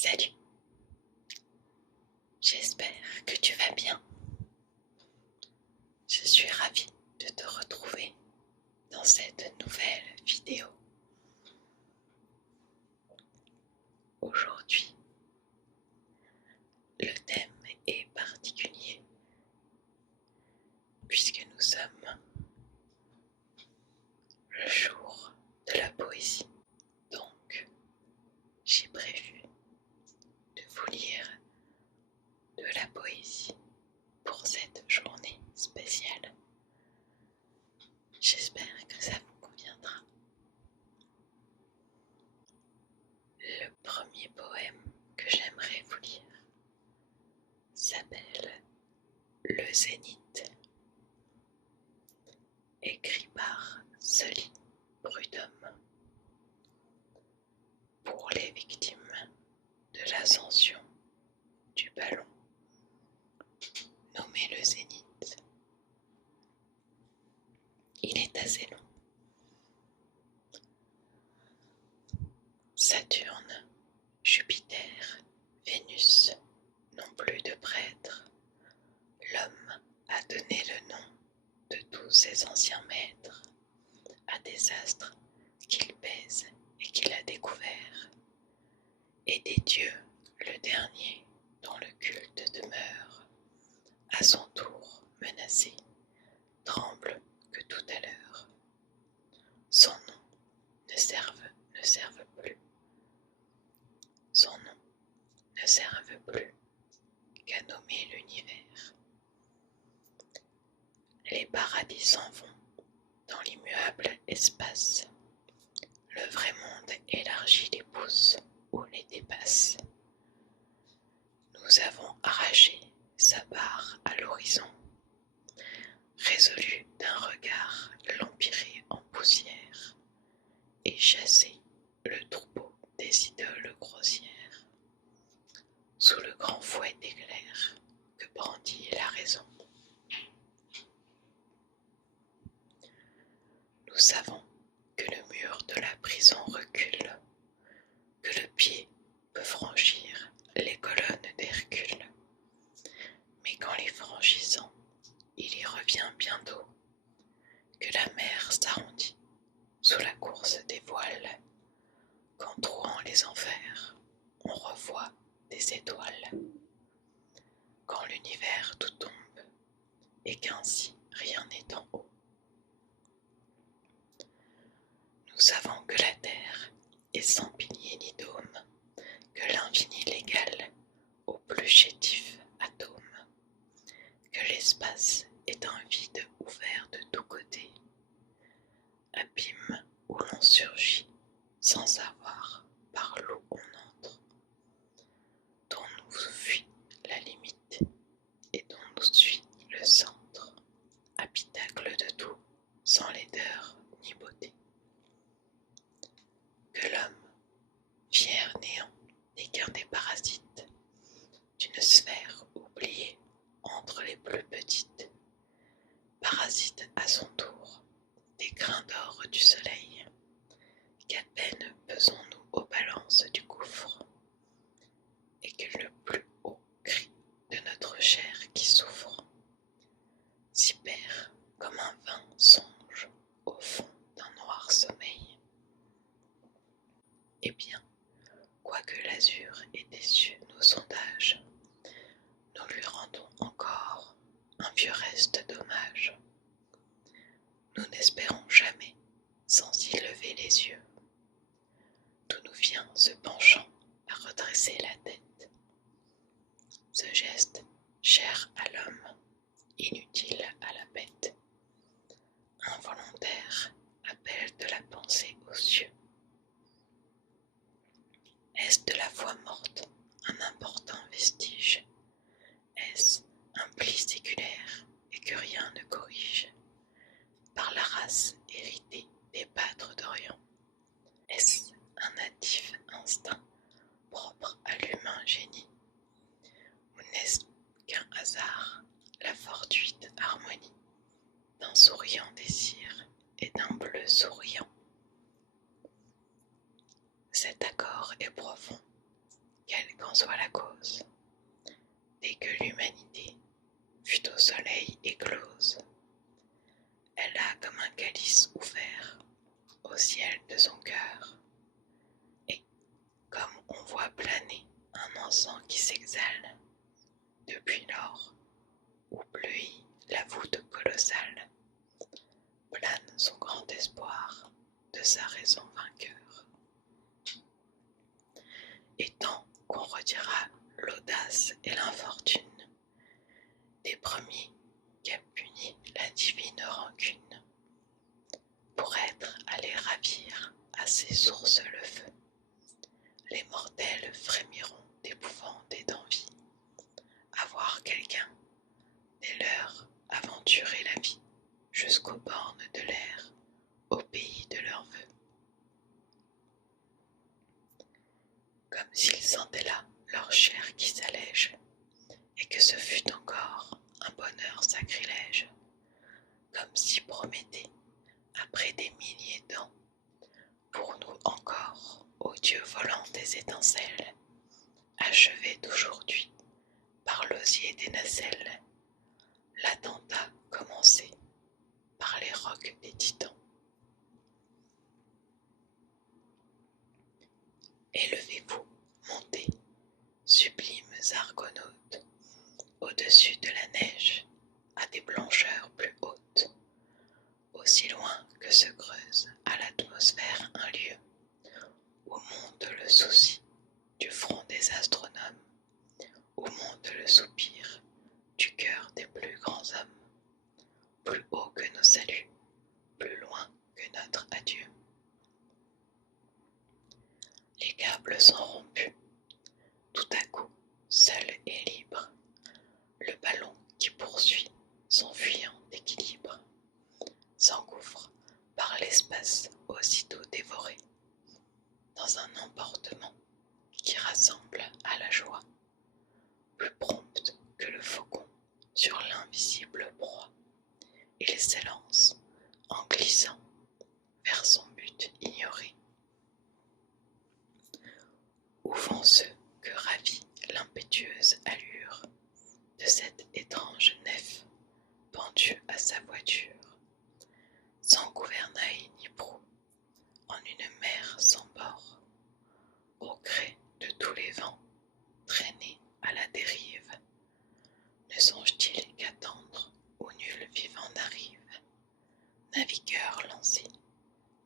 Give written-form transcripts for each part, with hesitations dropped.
Salut, j'espère que tu vas bien. Je suis ravie de te retrouver dans cette nouvelle vidéo. Aujourd'hui, le thème est particulier puisque nous sommes le jour de la poésie. Donc, j'ai prévu de vous lire de la poésie pour cette journée spéciale. J'espère que ça vous conviendra. Le premier poème que j'aimerais vous lire s'appelle Le Zénith, écrit par Sully Prudhomme pour les victimes de l'ascension du ballon nommé le Zénith. Il est assez long. Saturne, Jupiter, Vénus n'ont plus de prêtre. L'homme a donné le nom de tous ses anciens maîtres à des astres qu'il pèse et qu'il a découverts, et des dieux, le dernier dont le culte demeure, à son tour menacé, tremble que tout à l'heure. Son nom ne serve plus. Son nom ne serve plus qu'à nommer l'univers. Les paradis s'en vont dans l'immuable espace. Le vrai monde élargit les pouces ou les dépasse. Nous avons arraché sa barre à l'horizon, résolu d'un regard l'empirer en poussière et chasser le troupeau des idoles grossières, sous le grand fouet d'éclairs que brandit la raison. Nous savons que le mur de la prison recule, que le pied peut franchir les colonnes d'Hercule. Mais qu'en les franchissant, il y revient bientôt, que la mer s'arrondit sous la course des voiles, qu'en trouant les enfers, on revoit des étoiles. Quand l'univers tout tombe, et qu'ainsi rien n'est en haut. Nous savons que la terre est sans pilier ni dôme, que l'infini l'égale au plus chétif atome, que l'espace est un vide ouvert de tous côtés, abîme où l'on surgit sans savoir par l'où on entre, dont nous fuit la limite et dont nous suit le centre, habitacle de tout, sans laideur ni beauté. Que l'homme, fier néant, n'est qu'un des parasites d'une sphère oubliée entre les plus petites, parasite à son tour des grains d'or du soleil, qu'à peine pesons-nous aux balances du gouffre, et que le plus haut cri de notre chair qui souffre s'y perd comme un vain songe au fond d'un noir sommeil. Eh bien, quoique l'azur ait déçu nos sondages, nous lui rendons encore un vieux reste d'hommage. Nous n'espérons jamais sans y lever les yeux, d'où nous vient ce penchant à redresser la tête, ce geste cher à l'homme, inutile à la bête, involontaire appel de la pensée aux cieux. Est-ce de la foi morte un important vestige? Est-ce un pli séculaire et que rien ne corrige par la race héritée des pâtres d'Orient? Est-ce un natif instinct propre à l'humain génie? Ou n'est-ce qu'un hasard, la fortuite harmonie d'un souriant désir et d'un bleu souriant? Cet accord est profond, quelle qu'en soit la cause. Dès que l'humanité fut au soleil éclose, elle a comme un calice ouvert au ciel de son cœur, et comme on voit planer un encens qui s'exhale, depuis l'or où bleuit la voûte colossale, plane son grand espoir de sa raison vainqueur. Et tant qu'on redira l'audace et l'infortune des premiers qu'a puni la divine rancune, pour être allés ravir à ses sources le feu, les mortels frémiront d'épouvante et d'envie à voir quelqu'un des leurs aventurer la vie jusqu'aux bornes de l'air, au pays de leurs vœux. Comme s'ils sentaient là leur chair qui s'allège, et que ce fût encore un bonheur sacrilège, comme si Prométhée, après des milliers d'ans, pour nous encore, ô Dieu volant des étincelles, achevait d'aujourd'hui, par l'osier des nacelles, l'attentat commencé par les rocs des titans. Élevez-vous, montez, sublimes argonautes, au-dessus de la neige, à des blancheurs plus hautes, aussi loin que se creuse à l'atmosphère un lieu, où monte le souci du front des astronomes, où monte le soupir du cœur des plus grands hommes, plus haut que nos saluts, plus loin que notre adieu. Les câbles sont rompus, tout à coup, seul et libre, le ballon qui poursuit son fuyant équilibre s'engouffre par l'espace aussitôt dévoré, dans un emportement qui rassemble à la joie, plus prompte que le faucon sur l'invisible proie. Il s'élance en glissant vers son but ignoré. Où vont ceux que ravit l'impétueuse allure de cette étrange nef pendue à sa voiture, sans gouvernail ni proue, en une mer sans bord, au gré de tous les vents, traînés à la dérive, ne songe-t-il qu'attendre où nul vivant n'arrive, navigueur lancé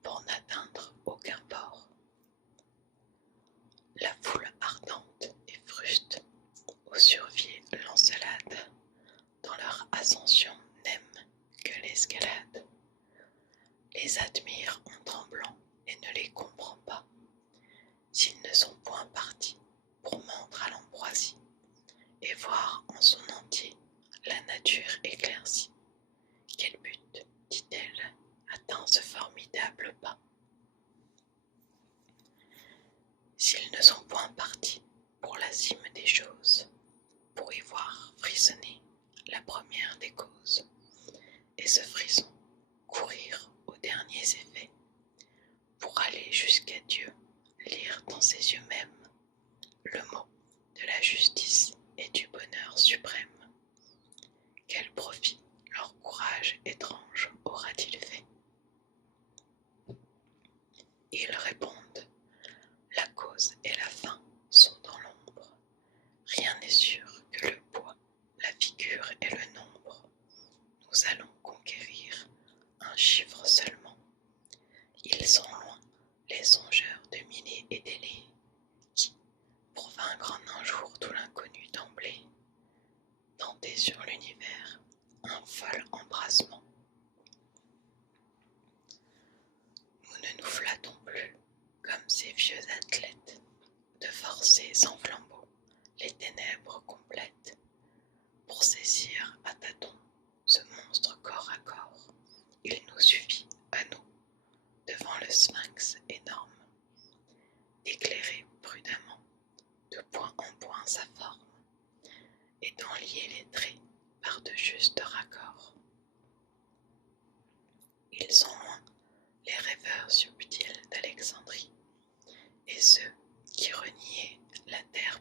pour n'atteindre aucun port? La foule ardente et fruste aux surviers l'encelade, dans leur ascension n'aime que l'escalade, les admire en tremblant et ne les comprend pas, s'ils ne sont point partis pour mordre à l'ambroisie et voir en son entier la nature éclaircie. Quel but, dit-elle, atteint ce formidable pas? S'ils ne sont point partis pour la cime des choses, pour y voir frissonner la première des causes, et ce frisson courir aux derniers effets, pour aller jusqu'à Dieu, lire dans ses yeux mêmes le mot de la justice et du bonheur suprême. Quel profit leur courage étrange aura-t-il fait? Ils répondent, la cause et la fin sont dans l'ombre. Rien n'est sûr que le poids, la figure et le nombre. Nous allons conquérir un chiffre seulement. Ils sont loin, les songeurs de milliers et d'ailés, qui, pour vaincre en un jour tout l'inconnu d'emblée, tentaient sur l'univers un fol embrasement. Nous ne nous flattons plus, comme ces vieux athlètes, de forcer sans flambeau les ténèbres complètes, pour saisir à tâtons ce monstre corps à corps. Il nous suffit, à nous, devant le sphinx énorme, d'éclairer prudemment de point en point sa forme, et d'en lier les traits par de justes raccords. Ils sont loin, les rêveurs subtils d'Alexandrie, et ceux qui reniaient la terre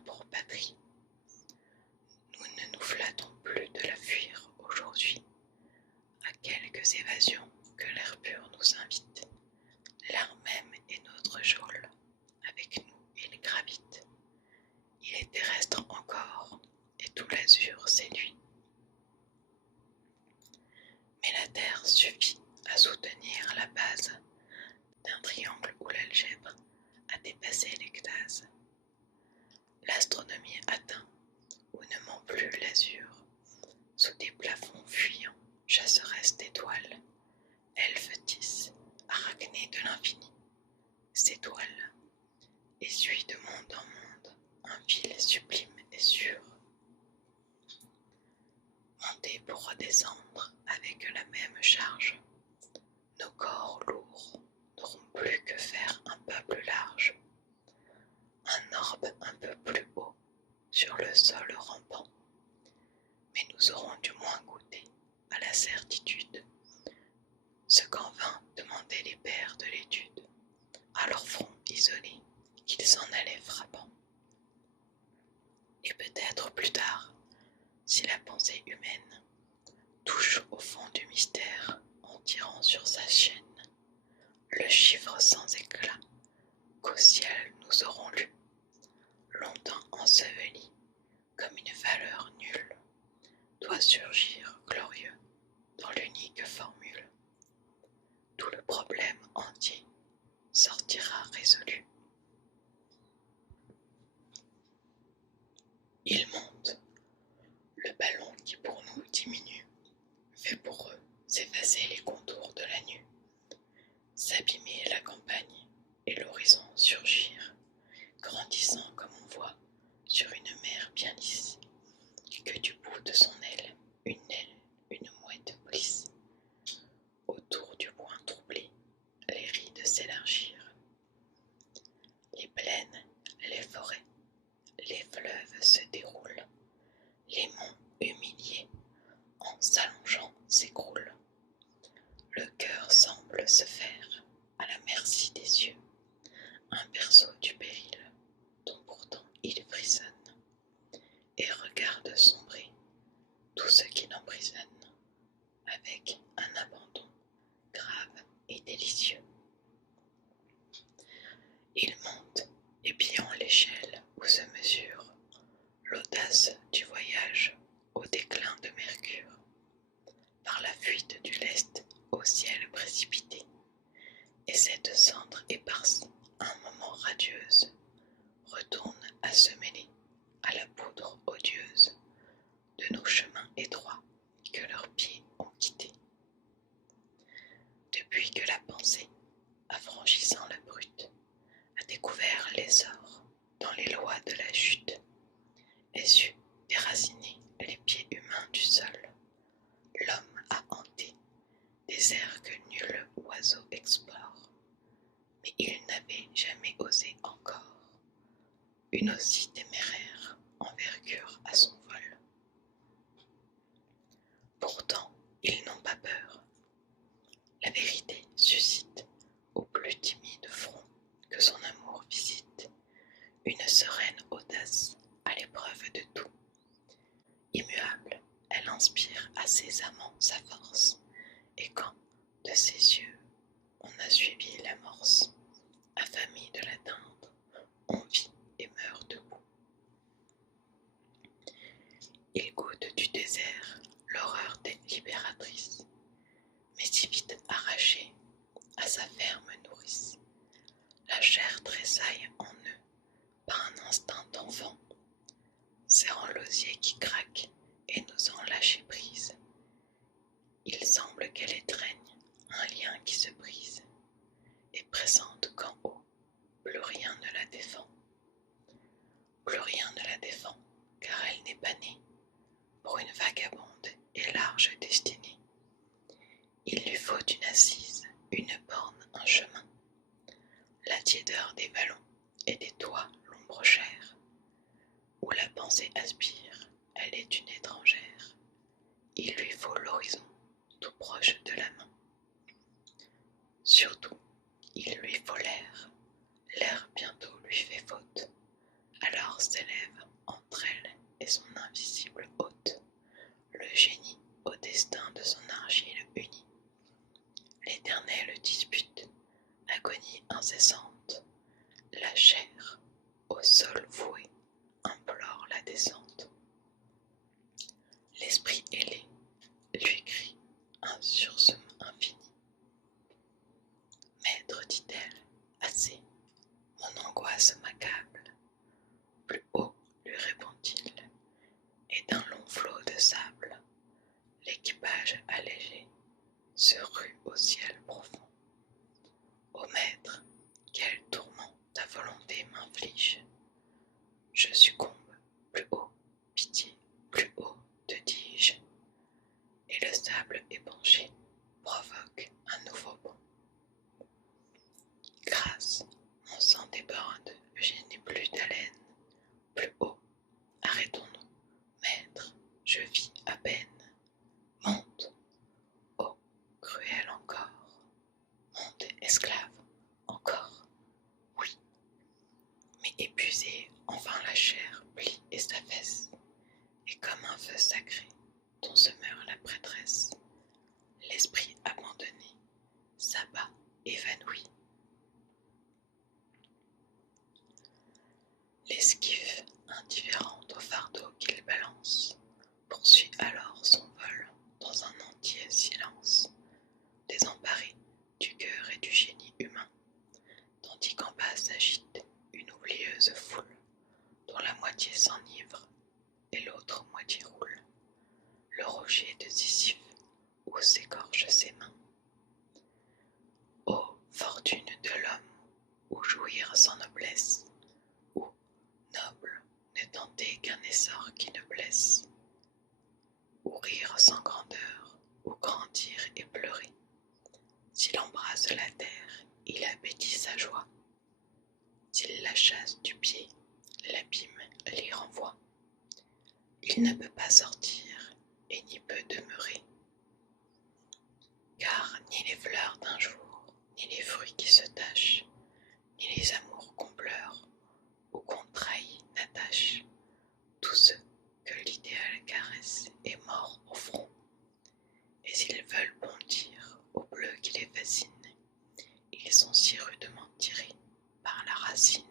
de monde en monde, un fil sublime et sûr. Monter pour redescendre avec la même charge, nos corps lourds n'auront plus que faire un pas plus large, un orbe un peu plus haut sur le sol rampant, mais nous aurons du moins goûté à la certitude, ce qu'en vain demandaient les pères de l'étude, à leur front isolé qu'ils s'en allaient frappant. Et peut-être plus tard, si la pensée humaine touche au fond du mystère en tirant sur sa chaîne le chiffre sans éclat qu'au ciel nous aurons lu, longtemps enseveli comme une valeur nulle, doit surgir glorieux dans l'unique formule. Tout le problème entier sortira résolu. Ils montent, le ballon qui pour nous diminue, fait pour eux s'effacer les contours de la nue, s'abîmer la campagne et l'horizon surgir, grandissant comme on voit sur une mer bien lisse, que du bout de son aile, une mouette plisse. Autour du point troublé, les rides s'élargirent. Les plaines, les forêts, les fleuves se déroulent, les monts humiliés, en s'allongeant, s'écroulent. Le cœur semble se faire, à la merci des cieux, un berceau du péril, dont pourtant il frissonne, et regarde sombrer tout ce qui l'emprisonne, avec un abandon grave et délicieux. Il monte, épiant l'échelle où se mesure l'audace du voyage au déclin de Mercure, par la fuite du lest au ciel précipité, et cette cendre éparse, un moment radieuse, retourne à se mêler à la poudre odieuse de nos chemins étroits que leurs pieds ont quittés. Depuis que la pensée, affranchissant la brute, a découvert l'essor dans les lois de la chute, et su déraciner les pieds humains du sol, l'homme a hanté des airs que nul oiseau explore, mais il n'avait jamais osé encore une aussi téméraire envergure à son vol. Pourtant, ils n'ont pas peur. La vérité suscite au plus timide front que son amour visite une sereine audace à l'épreuve de tout. Immuable, elle inspire à ses amants sa force, et quand, de ses yeux, on a suivi l'amorce, affamé de l'atteindre, on vit et meurt debout. Il goûte du désert l'horreur des libératrices, mais si vite arrachée à sa ferme nourrice, la chair tressaille en eux par un instinct d'enfant, serrant l'osier qui craque et n'osant lâcher prise. Il semble qu'elle étreigne un lien qui se brise, et pressente qu'en haut, plus rien ne la défend. Plus rien ne la défend, car elle n'est pas née pour une vagabonde et large destinée. Il lui faut une assise, une borne, un chemin, la tiédeur des vallons et des toits l'ombre chère, où la pensée aspire, elle est une étrangère. Il lui faut l'horizon, tout proche de la main. Surtout, il lui faut l'air bientôt lui fait faute, alors s'élève entre elle et son invisible hôte, le génie au destin de son argile uni. L'éternelle dispute, agonie incessante, la chair, au sol voué, implore la descente. L'esprit ailé lui crie un sursaut infini. Maître, dit-elle, assez, mon angoisse m'accable. Plus haut Enfin la chair plie et s'affaisse, et comme un feu sacré dont se meurt la prêtresse, l'esprit abandonné s'abat évanoui. L'esquive, indifférente au fardeau qu'il balance, poursuit alors son vol dans un entier silence, désemparé du cœur et du génie humain, tandis qu'en bas s'agite une oublieuse foule, dont la moitié s'enivre et l'autre moitié roule, le rocher de Sisyphe où s'écorchent ses mains. Ô fortune de l'homme, où jouir sans noblesse, où, noble, ne tenter qu'un essor qui ne blesse, où rire sans grandeur, où grandir et pleurer. S'il embrasse la terre, il appétit sa joie. S'il la chasse du pied, l'abîme l'y renvoie. Il ne peut pas sortir et n'y peut demeurer, car ni les fleurs d'un jour, ni les fruits qui se tachent, ni les amours qu'on pleure ou qu'on trahit n'attachent. Tous ceux que l'idéal caresse et mord au front, et s'ils veulent bondir au bleu qui les fascine, ils sont si rudement tirés par la racine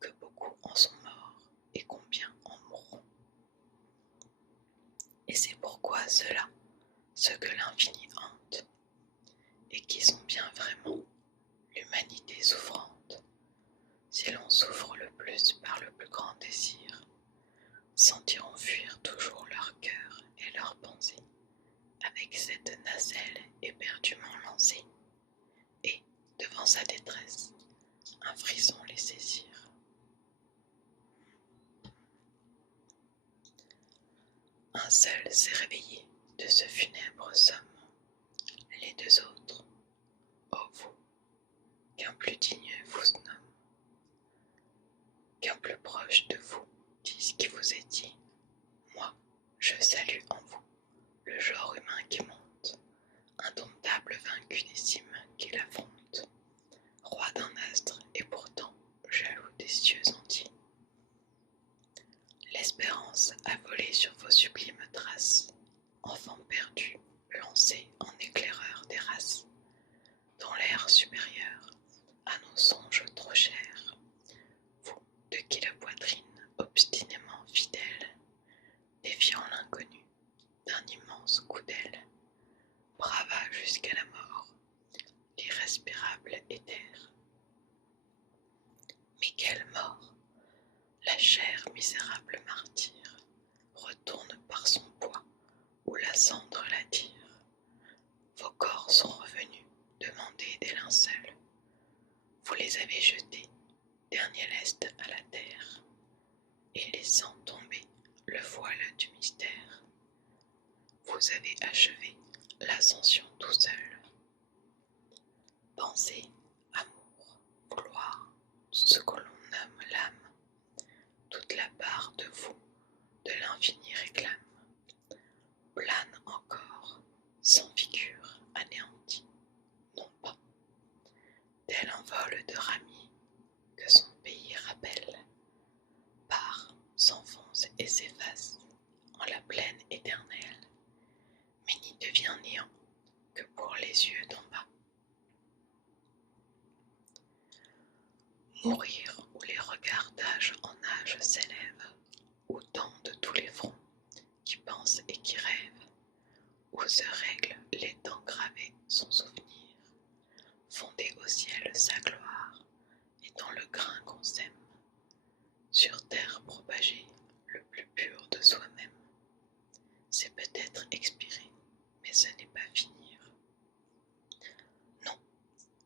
que beaucoup en sont morts et combien en mourront. Et c'est pourquoi ceux-là, ceux que l'infini hante, et qui sont bien vraiment l'humanité souffrante, si l'on souffre le plus par le plus grand désir, sentiront fuir toujours leur cœur et leurs pensées avec cette nacelle éperdument lancée, et, devant sa détresse, un frisson les saisir. Un seul s'est réveillé de ce funèbre somme, les deux autres, ô vous, qu'un plus digne vous nomme, qu'un plus proche de vous dise qui vous étiez. Moi, je salue en vous le genre humain qui monte, indomptable vaincu des cimes qui l'affrontent, roi d'un astre et pourtant jaloux des cieux entiers. L'espérance a volé sur vos sublimes traces, enfants perdus, lancés en éclaireurs des races, dans l'air supérieur à nos songes trop chers, vous de qui la poitrine obstinément fidèle, défiant l'inconnu d'un immense coup d'aile, brava jusqu'à la mort l'irrespirable éther. Mais quelle mort! La chair misérable martyre retourne par son poids où la cendre la tire. Vos corps sont revenus demander des linceuls. Vous les avez jetés, dernier lest à la terre, et laissant tomber le voile du mystère, vous avez achevé l'ascension tout seul. Pensée, amour, vouloir, ce que l'on nomme l'âme, toute la part de vous, de l'infini réclame, plane encore, sans figure anéantie, non pas, tel un vol de ramier que son pays rappelle, part, s'enfonce et s'efface en la plaine éternelle, mais n'y devient néant que pour les yeux d'en bas. Mourir où les regards d'âge en âge s'élèvent, où tendent tous les fronts qui pensent et qui rêvent, où se règlent les temps gravés son souvenir, fonder au ciel sa gloire, et dans le grain qu'on sème, sur terre propager le plus pur de soi-même. C'est peut-être expirer, mais ce n'est pas finir. Non,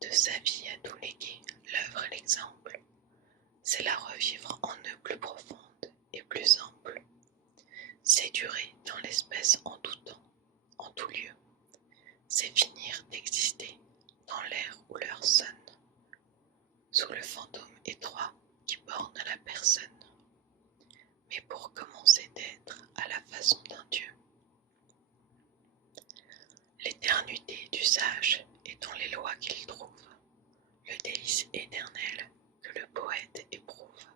de sa vie à tout léguer l'œuvre et l'exemple, c'est la revivre en eux plus profonde et plus ample. C'est durer dans l'espèce en tout temps, en tout lieu. C'est finir d'exister dans l'air où l'heure sonne, sous le fantôme étroit qui borne la personne, mais pour commencer d'être à la façon d'un Dieu. L'éternité du sage est dans les lois qu'il trouve, le délice éternel que le poète éprouve,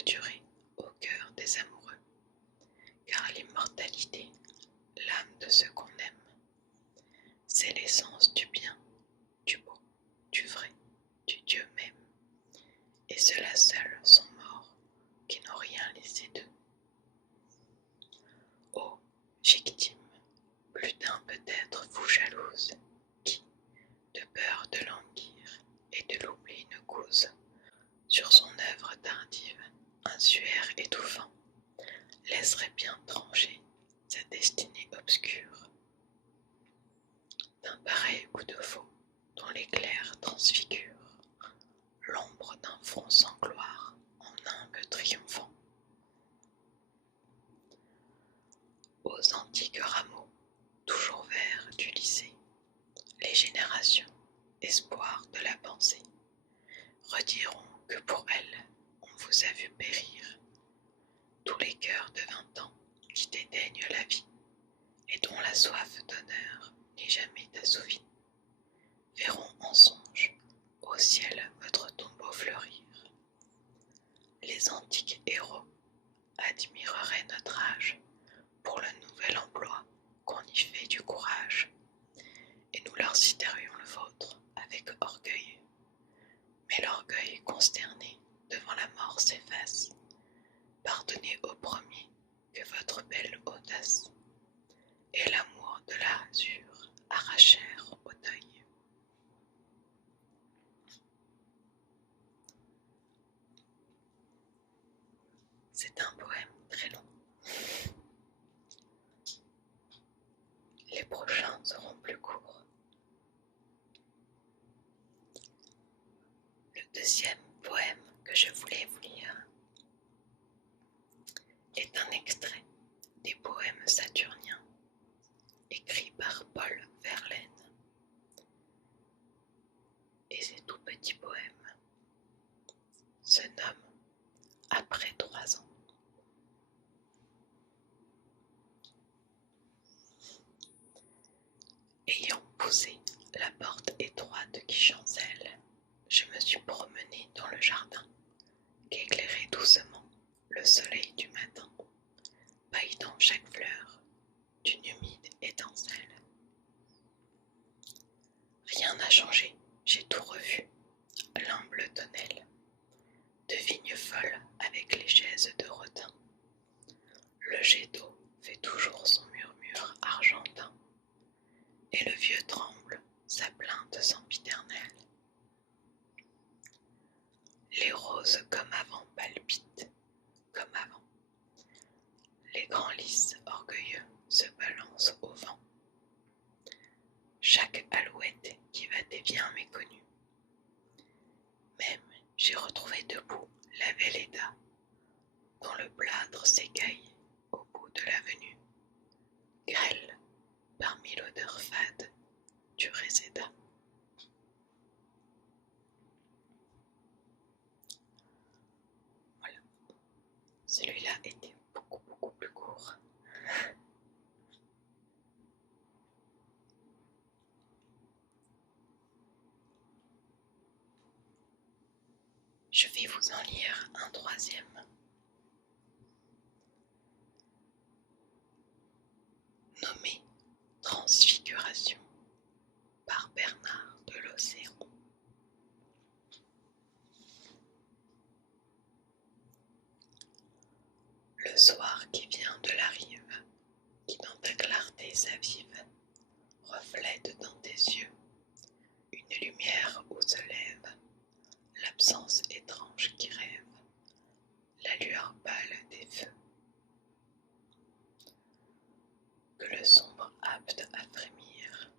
de durer au cœur des amoureux, car l'immortalité, l'âme de ceux qu'on aime, c'est l'essence du bien, du beau, du vrai, du Dieu même, et ceux-là seuls sont morts qui n'ont rien laissé d'eux. Ô victime, plus d'un peut-être vous jalouse, qui, de peur de languir et de l'oubli ne couse, sur son œuvre tardive, un suaire étouffant, laisserait bien trancher sa destinée obscure. D'un pareil coup de faux, dont l'éclair transfigure l'ombre d'un front sans gloire en nimbe triomphant. Aux antiques rameaux, toujours verts du lycée, les générations, espoir de la pensée, rediront que pour elles, on vous a vu périr. Tous les cœurs de 20 ans qui dédaignent la vie et dont la soif d'honneur n'est jamais assouvie, verront en songe au ciel votre tombeau fleurir. Les antiques héros admireraient notre âge pour le nouvel emploi qu'on y fait du courage, et nous leur citérions le vôtre avec orgueil. Mais l'orgueil consterné devant la mort s'efface. Pardonnez au premier que votre belle audace et l'amour de la rasure arrachèrent au deuil. C'est un poème très long. Les prochains seront plus courts. Le deuxième poème que je voulais vous lire est un extrait des poèmes saturniens écrits par Paul Verlaine. Et ces tout petits poèmes se nomment Après 3 ans. Ayant poussé la porte étroite qui chancelle, je me suis promenée dans le jardin qu'éclairait doucement le soleil du matin, pailletant chaque fleur d'une humide étincelle. Rien n'a changé, j'ai tout revu, l'humble tonnelle de vignes folles avec les chaises de rotin. Le jet d'eau fait toujours son murmure argentin, et le vieux tremble sa plainte sempiternelle. Les roses comme avant palpitent, comme avant. Les grands lys orgueilleux se balancent au vent. Chaque alouette qui va des vient méconnue. Même j'ai retrouvé debout la Véleda, dont le plâtre s'écaille au bout de l'avenue, grêle parmi l'odeur fade du réséda. Voilà, celui-là était beaucoup plus court. Je vais vous en lire un troisième. Nommé Transfiguration par Bernard de l'Océan. Le soir qui vient de la rive, qui dans ta clarté s'avive, reflète dans tes yeux une lumière où se lève l'absence étrange qui rêve, la lueur pâle des feux. Que le sombre apte à frémir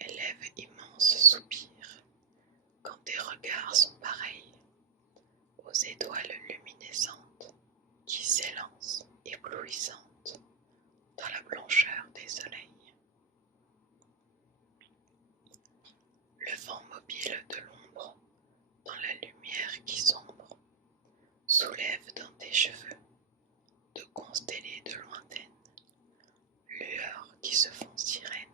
élève immense soupir quand tes regards sont pareils aux étoiles luminescentes qui s'élancent éblouissantes dans la blancheur des soleils. Le vent mobile de l'ombre dans la lumière qui sombre soulève dans tes cheveux de constellées de lointaines lueurs qui se font sirènes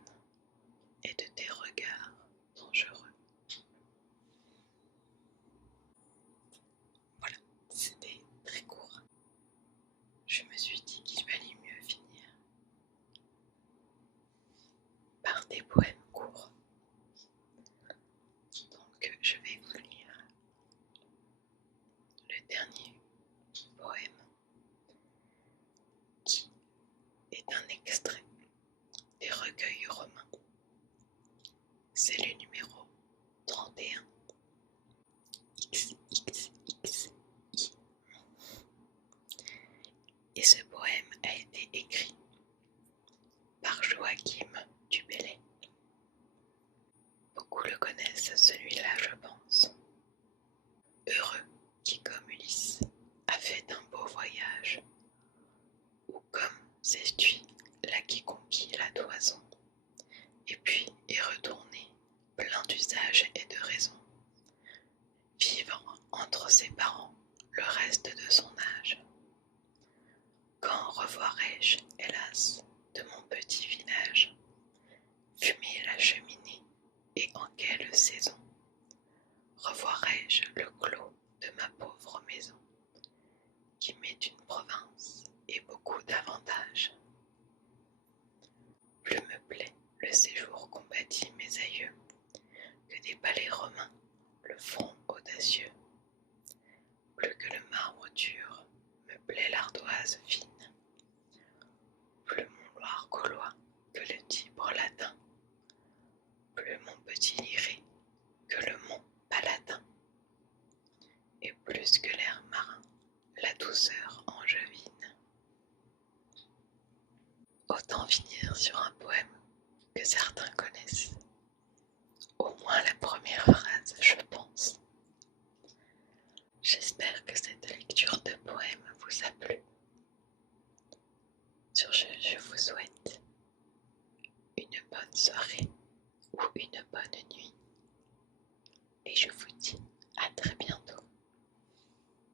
et de tes regards dangereux. Voilà, c'était très court. dernier poème qui est un extrait des recueils romains. C'est le numéro 31. XXXI. Et ce poème a été écrit par Joachim du Bellay. Beaucoup le connaissent, celui-là, je pense. Heureux qui, comme Ulysse, a fait un beau voyage, ou comme Zestuy, là qui conquit la toison, et puis est retourné, plein d'usage et de raison, vivant entre ses parents le reste de son âge. Quand revoirai-je, hélas, de mon petit village, fumer la cheminée, et en quelle saison revoirai-je le clos de ma pauvre maison, qui m'est une province et beaucoup d'avantages. Plus me plaît le séjour qu'ont bâti mes aïeux, que des palais romains, le front audacieux. Plus que le marbre dur me plaît l'ardoise fine, plus mon Loir gaulois que le Tibre latin, plus mon petit Liré que le mont Palatin, et plus que l'air marin, la douceur angevine. Autant finir sur un poème que certains connaissent, au moins la première phrase, je pense. J'espère que cette lecture de poème vous a plu. Sur ce, je vous souhaite une bonne soirée ou une bonne nuit, et je vous dis à très bientôt.